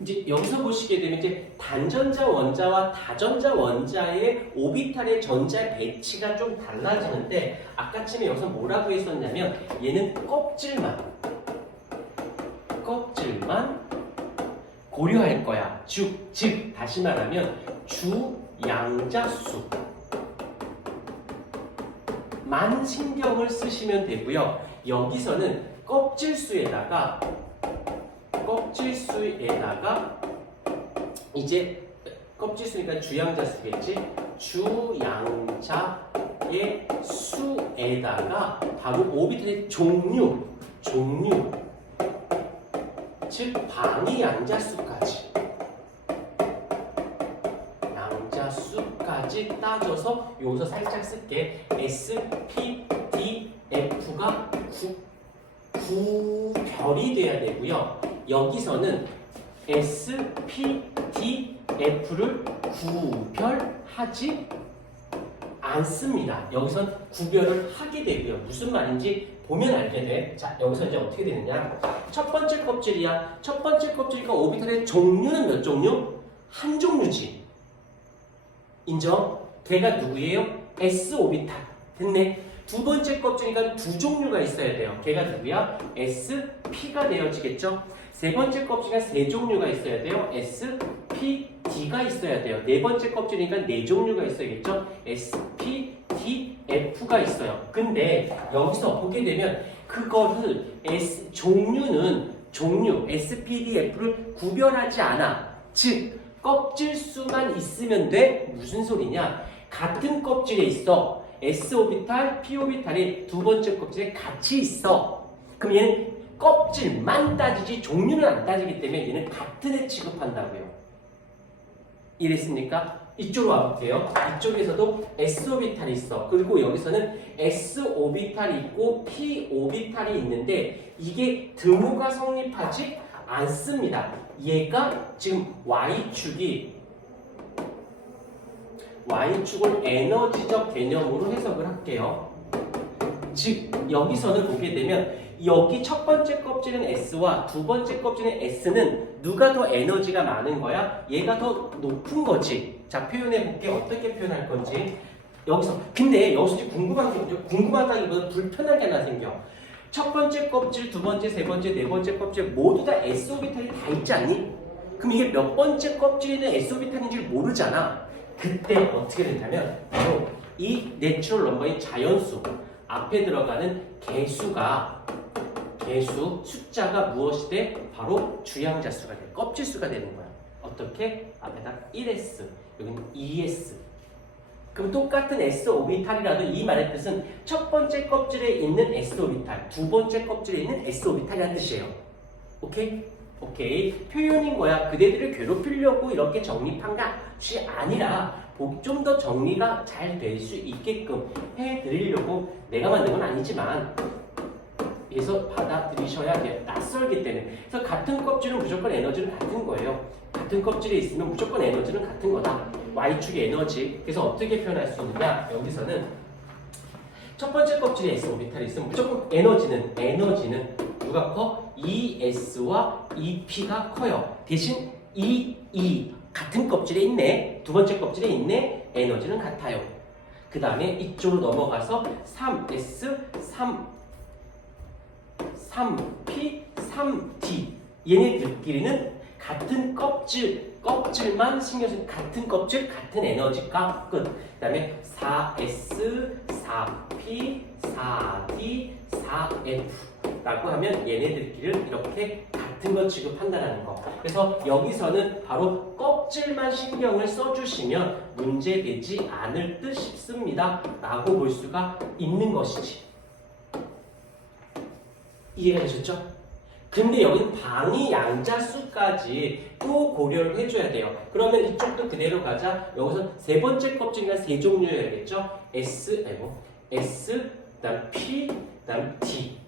이제 여기서 보시게 되면 이제 단전자 원자와 다전자 원자의 오비탈의 전자 배치가 좀 달라지는데 아까쯤에 여기서 뭐라고 했었냐면 얘는 껍질만 고려할 거야. 즉 다시 말하면 주양자수만 신경을 쓰시면 되고요. 여기서는 껍질수에다가 이제 껍질수니까 주양자수겠지? 주양자의 수에다가 바로 오비탈의 종류 즉 방위 양자수까지 따져서 여기서 살짝 쓸게. S, P, D, F가 구별이 돼야 되고요. 여기서는 S, P, D, F를 구별하지 않습니다. 여기선 구별을 하게 되고요. 무슨 말인지 보면 알게 돼. 자, 여기서 이제 어떻게 되느냐. 첫 번째 껍질이야. 첫 번째 껍질이니까 오비탈의 종류는 몇 종류? 한 종류지. 인정? 걔가 누구예요? S 오비탈. 됐네. 두 번째 껍질이니까 두 종류가 있어야 돼요. 걔가 누구야? S, P가 되어지겠죠? 세 번째 껍질이니까 세 종류가 있어야 돼요. S, P, D가 있어야 돼요. 네 번째 kop질이니까 네 종류가 있어야겠죠? S, P, D, F가 있어요. 근데 여기서 보게 되면 그거를 종류, S, P, D, F를 구별하지 않아. 즉, 껍질 수만 있으면 돼? 무슨 소리냐? 같은 껍질에 있어. S 오비탈, P 오비탈이 두 번째 껍질에 같이 있어. 그럼 얘는 껍질만 따지지 종류는 안 따지기 때문에 얘는 같은 애 취급한다고요. 이랬습니까? 이쪽으로 와볼게요. 이쪽에서도 S 오비탈이 있어. 그리고 여기서는 S 오비탈이 있고 P 오비탈이 있는데 이게 등호가 성립하지 않습니다. 얘가 지금 Y축을 에너지적 개념으로 해석을 할게요. 즉 여기서는 보게 되면 여기 첫 번째 껍질은 S와 두 번째 kop질은 S는 누가 더 에너지가 많은 거야? 얘가 더 높은 거지. 자, 표현해 볼게. 어떻게 표현할 건지. 근데 여기서 궁금한 게 뭐죠? 궁금하다기보다 불편한 게 하나 생겨. 첫 번째 껍질, 두 번째, 세 번째, 네 번째 껍질 모두 다 S 오비탈이 다 있지 않니? 그럼 이게 몇 번째 껍질이는 S 오비탈인지를 모르잖아. 그때 어떻게 된다면 바로 이 내추럴 넘버인 자연수 앞에 들어가는 숫자가 무엇이 돼? 바로 주양자수가 돼. 껍질수가 되는 거야. 어떻게? 앞에다 1S, 여기는 2S. 그럼 똑같은 S 오비탈이라도 이 말의 뜻은 첫 번째 껍질에 있는 S 오비탈, 두 번째 껍질에 있는 S 오비탈이라는 뜻이에요. 오케이? 오케이. 표현인 거야. 그대들을 괴롭히려고 이렇게 정립한 것이 아니라 좀 더 정리가 잘 될 수 있게끔 해드리려고 내가 만든 건 아니지만 그래서 받아들이셔야 돼요. 낯설기 때문에. 그래서 같은 껍질은 무조건 에너지는 같은 거예요. 같은 껍질에 있으면 무조건 에너지는 같은 거다. Y축의 에너지. 그래서 어떻게 표현할 수 있느냐? 여기서는 첫 번째 껍질에 S 오비탈이 있으면 무조건 에너지는 누가 커? ES와 EP가 커요. 대신 같은 껍질에 있네. 두 번째 껍질에 있네. 에너지는 같아요. 그 다음에 이쪽으로 넘어가서 3S, 3P, 3D 얘네들끼리는 같은 껍질만 신경 쓰는 같은 껍질, 같은 에너지가 끝. 그 다음에 4S, 4P, 4D, 4F 라고 하면 얘네들끼리는 이렇게 같은 거 취급한다는 거. 그래서 여기서는 바로 껍질만 신경을 써주시면 문제되지 않을 듯 싶습니다 라고 볼 수가 있는 것이지. 이해가 되셨죠? 근데 여기는 방위 양자수까지 또 고려를 해줘야 돼요. 그러면 이쪽도 그대로 가자. 여기서 세 번째 껍질이니까 세 종류여야겠죠? S, 그다음 P, 그다음 D.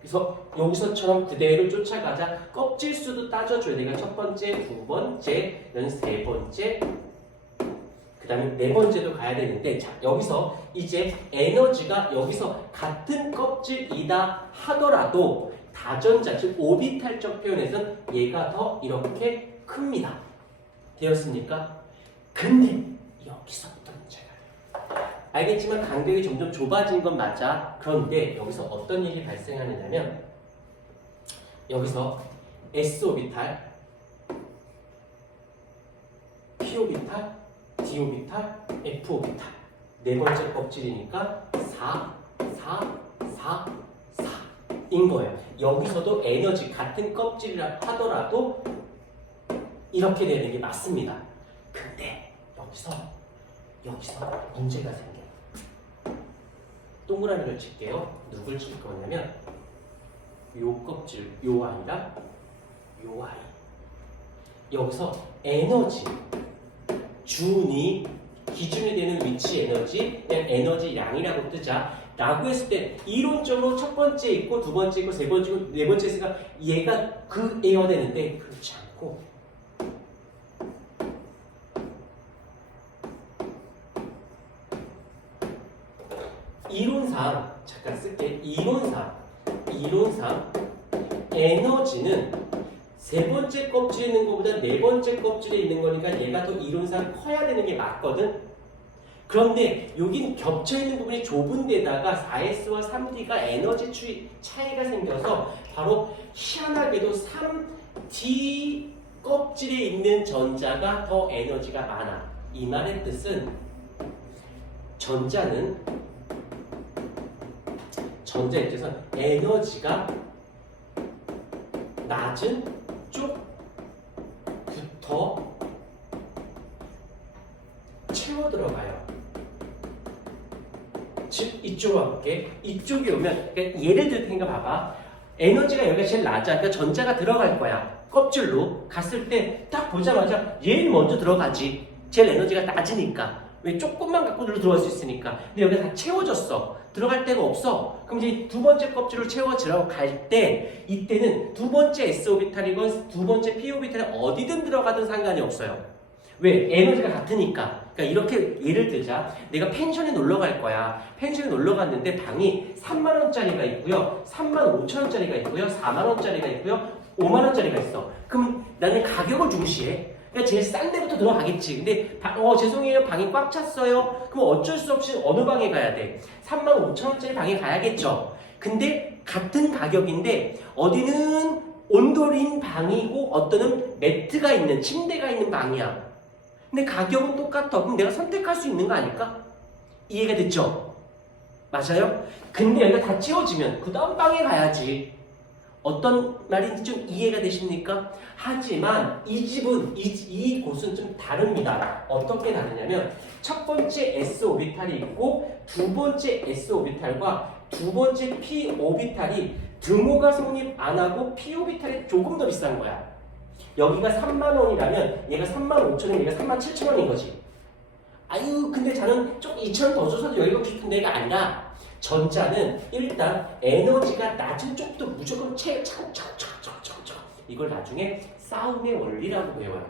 그래서 여기서처럼 그대로 쫓아가자. 껍질 수도 따져줘야 돼. 그러니까 첫 번째, 두 번째는 세 번째, 그 다음에 네 번째도 가야 되는데, 자, 여기서 이제 에너지가 여기서 같은 껍질이다 하더라도 다전자, 즉 오비탈적 표현에서는 얘가 더 이렇게 큽니다. 되었습니까? 근데 여기서부터 문제가 돼요. 알겠지만 간격이 점점 좁아진 건 맞아. 그런데 여기서 어떤 일이 발생하느냐면 여기서 S오비탈, P오비탈, D오비탈, F오비탈 네 번째 껍질이니까 4, 4, 4, 4인 거예요. 여기서도 에너지 같은 껍질이라 하더라도 이렇게 되는 게 맞습니다. 근데 여기서 문제가 생겨요. 동그라미를 칠게요. 누굴 칠 거냐면 요 껍질, 요 아이랑 요 아이. 여기서 에너지 준이 기준이 되는 위치 에너지, 그냥 에너지 양이라고 뜨자. 라고 했을 때 이론적으로 첫 번째 있고 두 번째 있고 세 번째 있고 네 번째 있으니까 얘가 그 애가 되는데 그렇지 않고 이론상 잠깐 쓸게. 이론상 에너지는 세 번째 껍질에 있는 것보다 네 번째 껍질에 있는 거니까 얘가 더 이론상 커야 되는 게 맞거든. 그런데 여긴 겹쳐있는 부분이 좁은 데다가 4S와 3D가 에너지 차이가 생겨서 바로 희한하게도 3D 껍질에 있는 전자가 더 에너지가 많아. 이 말의 뜻은 전자의 입장에서 에너지가 낮은 쪽부터 채워 들어가요. 즉 이쪽으로 가볼게. 이쪽이 오면 그러니까 예를 들 테니까 봐봐. 에너지가 여기가 제일 낮아. 그러니까 전자가 들어갈 거야. 껍질로 갔을 때 딱 보자마자 얘는 먼저 들어가지. 제일 에너지가 낮으니까. 왜 조금만 갖고 들어갈 수 있으니까. 근데 여기가 다 채워졌어. 들어갈 데가 없어. 그럼 이제 두 번째 껍질로 채워지라고 갈 때 이때는 두 번째 S오비탈이건 두 번째 P오비탈이 어디든 들어가든 상관이 없어요. 왜? 에너지가 같으니까. 그러니까 이렇게 예를 들자. 내가 펜션에 놀러 갈 거야. 펜션에 놀러 갔는데 방이 3만 원짜리가 있고요. 3만 5천 원짜리가 있고요. 4만 원짜리가 있고요. 5만 원짜리가 있어. 그럼 나는 가격을 중시해. 그러니까 제일 싼 데부터 들어가겠지. 근데 죄송해요. 방이 꽉 찼어요. 그럼 어쩔 수 없이 어느 방에 가야 돼? 3만 5천 원짜리 방에 가야겠죠. 근데 같은 가격인데 어디는 온돌인 방이고 어떠는 매트가 있는 침대가 있는 방이야. 근데 가격은 똑같아. 그럼 내가 선택할 수 있는 거 아닐까? 이해가 됐죠? 맞아요? 근데 여기가 다 채워지면 그 다음 방에 가야지. 어떤 말인지 좀 이해가 되십니까? 하지만 이 집은 이 곳은 좀 다릅니다. 어떻게 다르냐면 첫 번째 S오비탈이 있고 두 번째 S오비탈과 두 번째 P오비탈이 등호가 성립 안 하고 P오비탈이 조금 더 비싼 거야. 여기가 3만 원이라면 얘가 3만 5천 원, 얘가 3만 7천 원인 거지. 아유, 근데 저는 좀 2천 원 더 줘서 여기가 싶은 데가 아니라 전자는 일단 에너지가 낮은 쪽부터 무조건 이걸 나중에 싸움의 원리라고 배워요.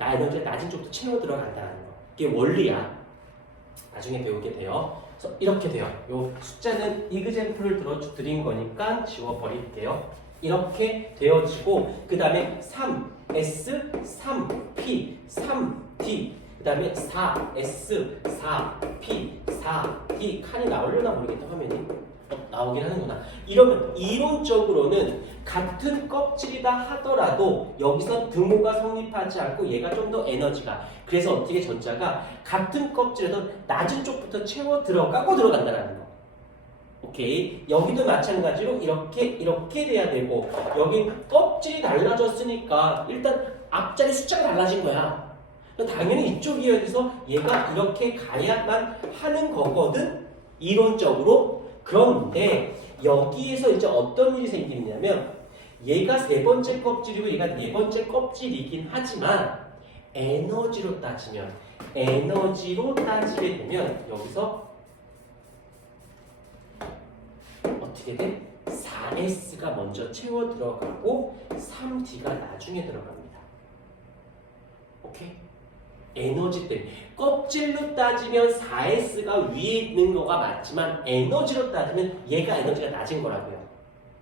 에너지가 낮은 쪽부터 채워 들어간다는 거. 이게 원리야. 나중에 배우게 돼요. 그래서 이렇게 돼요. 요 숫자는 이그젠플을 드린 거니까 지워버릴게요. 이렇게 되어지고 그 다음에 3S, 3P, 3D 그 다음에 4S, 4P, 4D 칸이 나오려나 모르겠다 화면이 나오긴 하는구나. 이러면 이론적으로는 같은 껍질이다 하더라도 여기서 등호가 성립하지 않고 얘가 좀 더 에너지가 그래서 어떻게 전자가 같은 껍질에도 낮은 쪽부터 채워 들어가고 들어간다는 거. 오케이. 여기도 마찬가지로 이렇게 돼야 되고 여기 껍질이 달라졌으니까 일단 앞자리 숫자가 달라진 거야. 당연히 이쪽이어야 돼서 얘가 이렇게 가야만 하는 거거든 이론적으로. 그런데 여기에서 이제 어떤 일이 생기냐면 얘가 세 번째 껍질이고 얘가 네 번째 껍질이긴 하지만 에너지로 따지게 되면 여기서 어떻게 돼? 4S가 먼저 채워 들어가고 3D가 나중에 들어갑니다. 오케이? 에너지 때문에 껍질로 따지면 4S가 위에 있는 거가 맞지만 에너지로 따지면 얘가 에너지가 낮은 거라고요.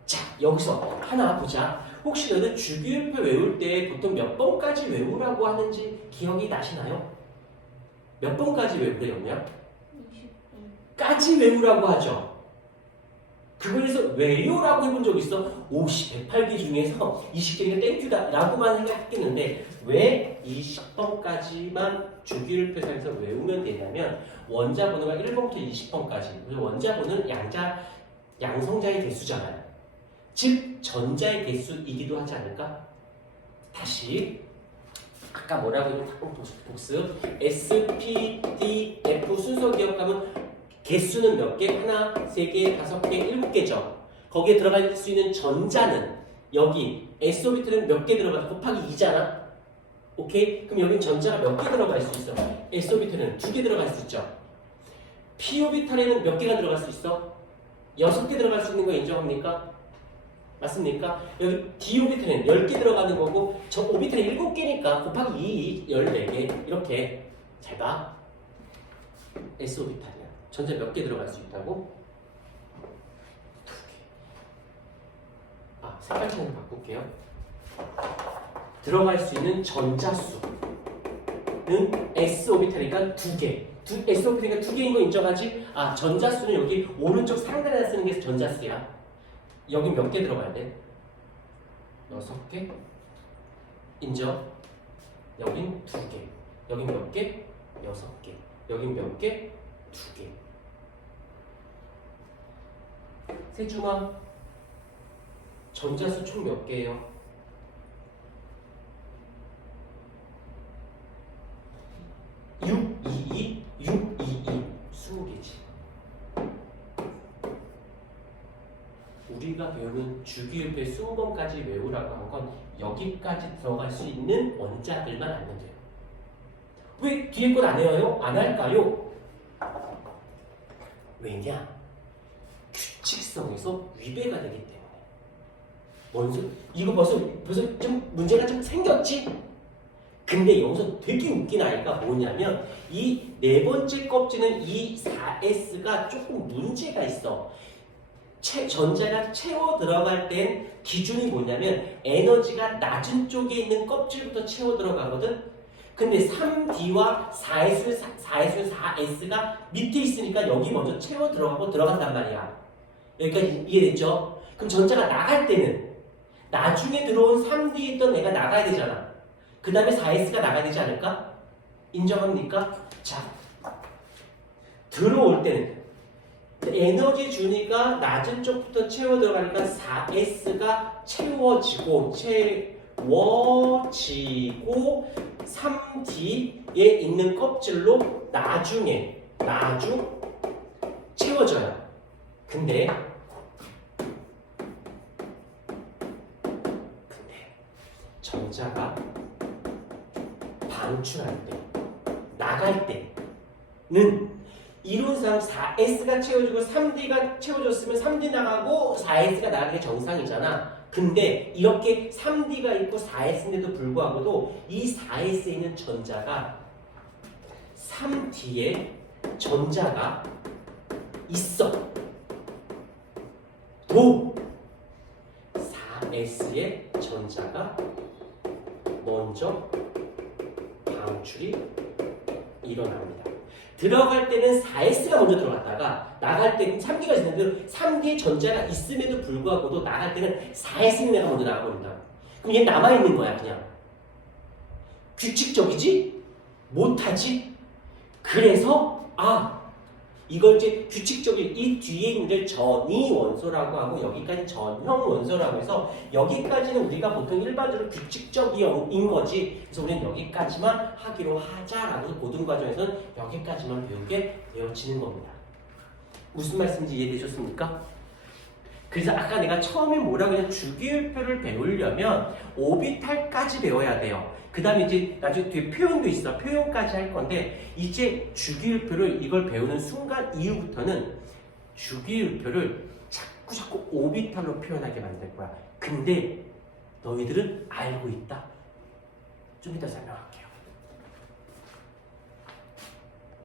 자, 여기서 하나 보자. 혹시 너희들 주기율표 외울 때 보통 몇 번까지 외우라고 하는지 기억이 나시나요? 몇 번까지 외우래요, 그냥? 20분. 까지 외우라고 하죠. 그래서 외우라고 해본 적 있어? 108개 중에서 20개니까 땡큐다 라고만 생각했겠는데 왜 20번까지만 주기율표상에서 외우면 되냐면 원자 번호가 1번부터 20번까지 그래서 원자 번호는 양성자의 개수잖아요. 즉 전자의 개수이기도 하지 않을까? 다시 아까 뭐라고 했는지 복습 S, P, D, F 순서 기억하면 개수는 몇 개? 하나, 세 개, 다섯 개, 일곱 개죠. 거기에 들어갈 수 있는 전자는 여기 S 오비탈은 몇 개 들어가? 곱하기 2잖아. 오케이? 그럼 여기 전자가 몇 개 들어갈 수 있어? S 오비탈은 2개 들어갈 수 있죠. P 오비탈에는 몇 개가 들어갈 수 있어? 6개 들어갈 수 있는 거 인정합니까? 맞습니까? 여기 D 오비탈에는 10개 들어가는 거고 저 오비탈이 7개니까 곱하기 2, 14개 이렇게 잘 봐. S 오비탈이야. 전자 몇 개 들어갈 수 있다고? 2개. 아, 색깔 차이를 바꿀게요. 들어갈 수 있는 전자수는 S 오비탈이니까 2개. S 오비탈이니까 2개인 거 인정하지? 아, 전자수는 여기 오른쪽 상단에 쓰는 게 전자수야. 여기 몇 개 들어가야 돼? 6개? 인정? 여긴 2개. 여긴 몇 개? 6개. 여긴 몇 개? 2개. 세중아, 전자수 총 몇 개예요? 6, 2, 2, 6, 2, 2, 20개지. 우리가 배우는 주기율표의 20번까지 외우라고 한 건 여기까지 들어갈 수 있는 원자들만 알면 돼요. 왜 뒤에 건 안 외워요? 안 할까요? 왜냐? 규칙성에서 위배가 되기 때문에. 원소 이거 벌써 좀 문제가 좀 생겼지? 근데 여기서 되게 웃긴 아이가 뭐냐면 이 네 번째 껍질은 이 4S가 조금 문제가 있어. 전자가 채워 들어갈 땐 기준이 뭐냐면 에너지가 낮은 쪽에 있는 껍질부터 채워 들어가거든. 근데 3D와 4S가 밑에 있으니까 여기 먼저 채워 들어가고 들어간단 말이야. 여기까지 이해됐죠? 그럼 전자가 나갈 때는 나중에 들어온 3D에 있던 애가 나가야 되잖아. 그 다음에 4S가 나가야 되지 않을까? 인정합니까? 자, 들어올 때는 에너지 주니까 낮은 쪽부터 채워 들어가니까 4S가 채워지고 3D에 있는 껍질로 나중 채워져요. 근데 전자가 방출할 때, 나갈 때는 이론상 4S가 채워지고 3D가 채워졌으면 3D 나가고 4S가 나가는 게 정상이잖아. 근데 이렇게 3D가 있고 4S인데도 불구하고도 이 4S에 있는 전자가 3D에 전자가 있어. 도 4S의 전자가 먼저 방출이 일어납니다. 들어갈 때는 4S가 먼저 들어갔다가 나갈 때는 3D가 있는데 3D에 전자가 있음에도 불구하고도 나갈 때는 4S는 애가 먼저 나가버린다. 그럼 얘 남아있는 거야 그냥. 규칙적이지? 못하지? 그래서 이걸 이제 규칙적인 이 뒤에 있는 걸 전이 원소라고 하고 여기까지 전형 원소라고 해서 여기까지는 우리가 보통 일반적으로 규칙적인 거지. 그래서 우리는 여기까지만 하기로 하자라고 고등과정에서는 여기까지만 배우게 되어지는 겁니다. 무슨 말씀인지 이해되셨습니까? 그래서 아까 내가 처음에 뭐라고 했냐면 주기율표를 배우려면 오비탈까지 배워야 돼요. 그 다음에 이제 나중에 뒤에 표현도 있어. 표현까지 할 건데 이제 주기율표를 이걸 배우는 순간 이후부터는 주기율표를 자꾸 오비탈로 표현하게 만들 거야. 근데 너희들은 알고 있다. 좀 이따 설명할게요.